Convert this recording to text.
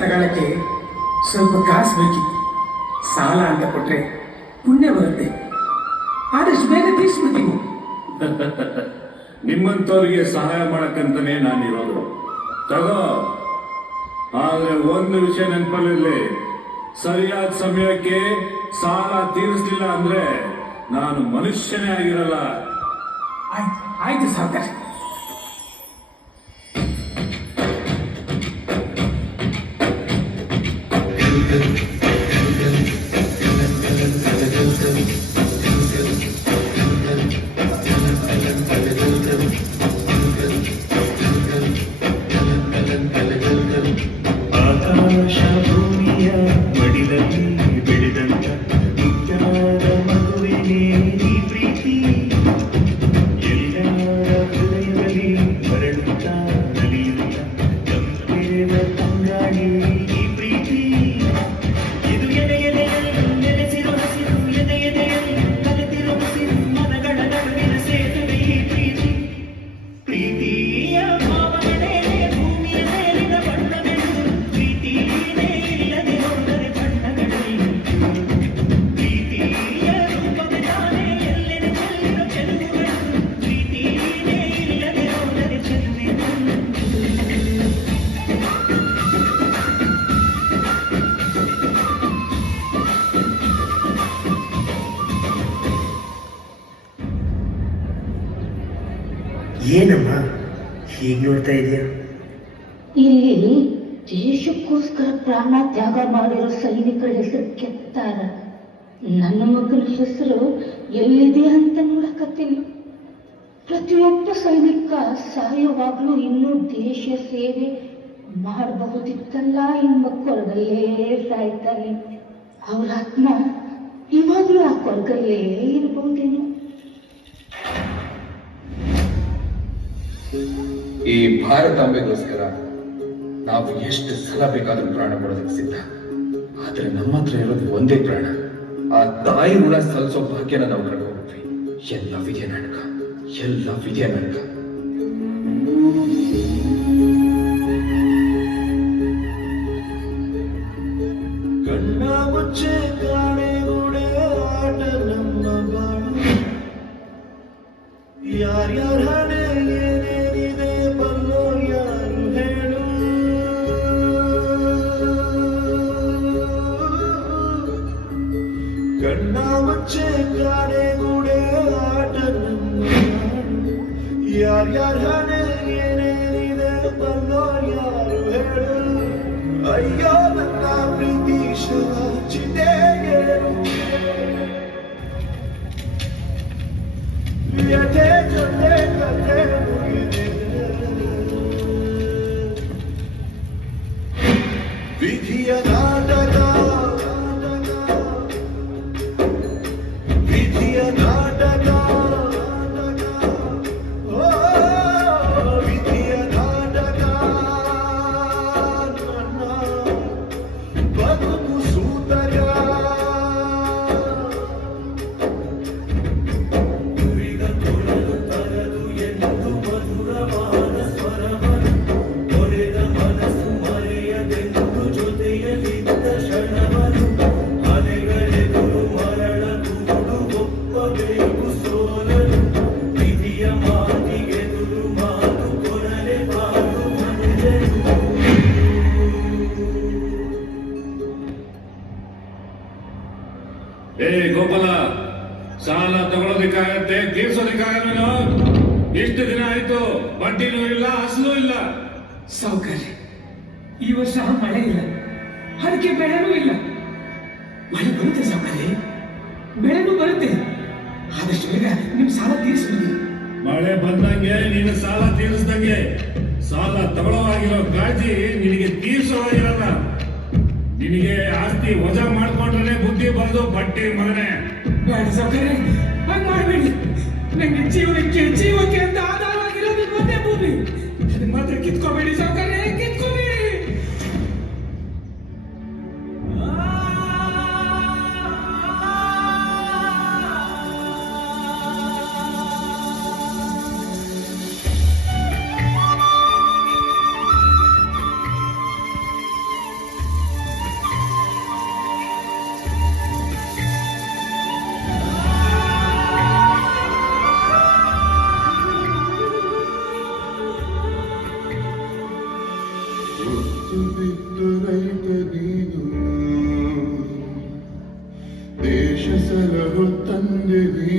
ತಗೊಳ್ಳಕ್ಕೆ ಸ್ವಲ್ಪ ಕಾಸು ಬೇಕಿತ್ತು. ಸಾಲ ಅಂತ ಕೊಟ್ರೆ ಪುಣ್ಯ ಬರುತ್ತೆ, ಆದಷ್ಟು ಬೇಗ ತೀರಿಸ್ಬಿಡ್ತೀನಿ. ನಿಮ್ಮಂಥವ್ರಿಗೆ ಸಹಾಯ ಮಾಡಕ್ಕಂತಾನೆ ನಾನಿರೋದು. ತಗೋ, ಆದ್ರೆ ಒಂದು ವಿಷಯ ನೆನಪಲ್ಲಿರ್ಲಿ, ಸರಿಯಾದ ಸಮಯಕ್ಕೆ ಸಾಲ ತೀರಿಸಲಿಲ್ಲ ಅಂದ್ರೆ ನಾನು ಮನುಷ್ಯನೇ ಆಗಿರಲ್ಲ. ಆಯ್ತು ಆಯ್ತು ಸಾವುಕಾರ. ಆಕಾಶ ಭೂಮಿಯ ಮಡಿಲಲ್ಲಿ ಬೆಳೆದಂತ ಮುತ್ಯಾದ ಮಗುವಿನೇ ಈ ಪ್ರೀತಿ, ಎಲ್ಲರ ಹೃದಯದಲ್ಲಿ ಮರಳುತ್ತಾ ನಲಿಯುತ್ತಾ ತಂಪೇವ ತಂಗಾಳಿ ಈ ಪ್ರೀತಿ. ಇದು ಎದೆ ಎದೆಯಲ್ಲಿ ನೆಲೆಸಿರುವ ಹಸಿರು, ಎದೆ ಎದೆಯಲ್ಲಿ ಕಲೆತಿರುವ ಹಸಿರು, ಮನಗಳ ನಡುವಿನ ಸೇತುವೆ ಈ ಪ್ರೀತಿ. ಪ್ರೀತಿಯ ಭಾವಗಳೇ ಭೂಮಿಯ ಮೇಲಿನ ಬಣ್ಣಗಳು, ಪ್ರೀತಿಯೇ ಇಲ್ಲದೆ ಹೋದರೆ ಬಣ್ಣಗಳಲ್ಲಿ, ಪ್ರೀತಿಯ ರೂಪದ ತಾನೇ ಎಲ್ಲೆಡೆ ಚೆಲ್ಲಿನ ಚೆಲುವುಗಳು, ಪ್ರೀತಿಯೇ ಇಲ್ಲದೆ ಹೋದರೆ ಚೆಲುವೆಗಳು. ಏನಮ್ಮ ಹೀಗೆ ನೋಡ್ತಾ ಇದೆಯಾ? ಇಲ್ಲಿ ದೇಶಕ್ಕೋಸ್ಕರ ಪ್ರಾಣ ತ್ಯಾಗ ಮಾಡಿರೋ ಸೈನಿಕರ ಹೆಸರು ಕೆತ್ತಾರ. ನನ್ನ ಮಗನ ಹೆಸರು ಎಲ್ಲಿದೆ ಅಂತ ನೋಡಕತ್ತೀನಿ. ಪ್ರತಿಯೊಬ್ಬ ಸೈನಿಕ ಸಾಯುವಾಗಲೂ ಇನ್ನೂ ದೇಶ ಸೇವೆ ಮಾಡಬಹುದಿತ್ತಲ್ಲ ಎಂಬ ಕೊರಗಲ್ಲೇ ಸಾಯ್ತಾನೆ. ಅವರ ಆತ್ಮ ಇವಾಗಲೂ ಆ ಕೊರಗಲ್ಲೇ ಇರಬಹುದೇನೋ. ಈ ಭಾರತಾಂಬೆಗೋಸ್ಕರ ನಾವು ಎಷ್ಟು ಸಲ ಬೇಕಾದ್ರೂ ಪ್ರಾಣ ಕೊಡೋದಕ್ಕೆ ಸಿದ್ಧ. ಆದ್ರೆ ನಮ್ಮ ಹತ್ರ ಇರೋದು ಒಂದೇ ಪ್ರಾಣ. ಆ ತಾಯಿ ಋಣ ಸಲ್ಲಿಸೋ ಭಾಗ್ಯನ ನಾವು ಕಳ್ಕೊಂಡ್ಬಿಟ್ವಿ. ಎಲ್ಲ ವಿಧಿಯ ನಾಟಕ, ಎಲ್ಲ ವಿಧಿಯ ನಾಟಕ. ಕಣ್ಣ ಮುಚ್ಚೆ ಕಾಣೆಗೂಡೆ ಆಟ ನಮ್ಮ ಬಾಳು, ಯಾರ್ಯಾರ ಹಣೆ ಏನೇನಿದೆ ಬಲ್ಲೋರು ಯಾರು ಹೇಳು. ಕಣ್ಣ ಮುಚ್ಚೆ ಕಾಣೆಗೂಡೆ ಆಟ ನಮ್ಮ ಬಾಳು, ಯಾರ್ಯಾರ ಹಣೆ ಏನೇನಿದೆ ಬಲ್ಲೋರು ಯಾರು ಹೇಳು. ಅಯ್ಯೋ ನನ್ನ ಪ್ರೀತಿ ಶಿವ ಚಿತೆಗೇಳು, ವ್ಯಥೆ ಜೊತೆ ಕಥೆ ಮುಗಿದೆ. ವಿಧಿಯ ನಾಟಕ, ವಿಧಿಯ ನಾಟಕ, ಓ ವಿಧಿಯ ನಾಟಕ. ನನ್ನ ಬದುಕು ಸೂತಕ, ಏ ಗೋಪಾಲ, ಸಾಲ ತಗೊಳ್ಳೋದಕ್ಕಾಗತ್ತೆ, ತೀರ್ಸೋದಕ್ಕಾಗಲ್ಲ. ಎಷ್ಟು ದಿನ ಆಯ್ತು, ಬಡ್ಡಿನೂ ಇಲ್ಲ, ಅಸಲು ಇಲ್ಲ. ಸಾವುಕಾರ, ಈ ವರ್ಷ ಮಳೆ ಇಲ್ಲ, ಅದಕ್ಕೆ ಬೆಳೆನೂ ಇಲ್ಲ. ಮಳೆ ಬರುತ್ತೆ ಸಾವುಕಾರ, ಬೆಳೆನೂ ಬರುತ್ತೆ. ಆದಷ್ಟು ಬೇಗ ನಿಮ್ ಸಾಲ ತೀರಿಸ್ಬಿಡಿ. ಮಳೆ ಬಂದಂಗೆ ನೀನು ಸಾಲ ತೀರಿಸ್ದಂಗೆ. ಸಾಲ ತಗೊಳ್ಳೋವಾಗಿರೋ ಕಾಳಜಿ ನಿನಗೆ ತೀರ್ಸೋವಾಗಿರಲ್ಲ. ನಿನಗೆ ಆಸ್ತಿ ವಜಾ ಮಾಡ್ಕೊಂಡ್ರೆ ಬುದ್ಧಿ ಬಂದು ಬಟ್ಟಿ ಮಗನೆ. ಬೇಡ ಸಾವುಕಾರ, ಹಂಗ್ ಮಾಡಬೇಡಿ. ನಂಗೆ ಜೀವಕ್ಕೆ ಅಂತ ಆಧಾರವಾಗಿರೋದು ಒಂದೇ ಭೂಮಿ. ಅದನ್ನ ಮಾತ್ರ ಕಿತ್ಕೋಬೇಡಿ ಸಾವುಕಾರ, ಕಿತ್ಕೋಬೇಡಿ. ತಂದೆ ನೀ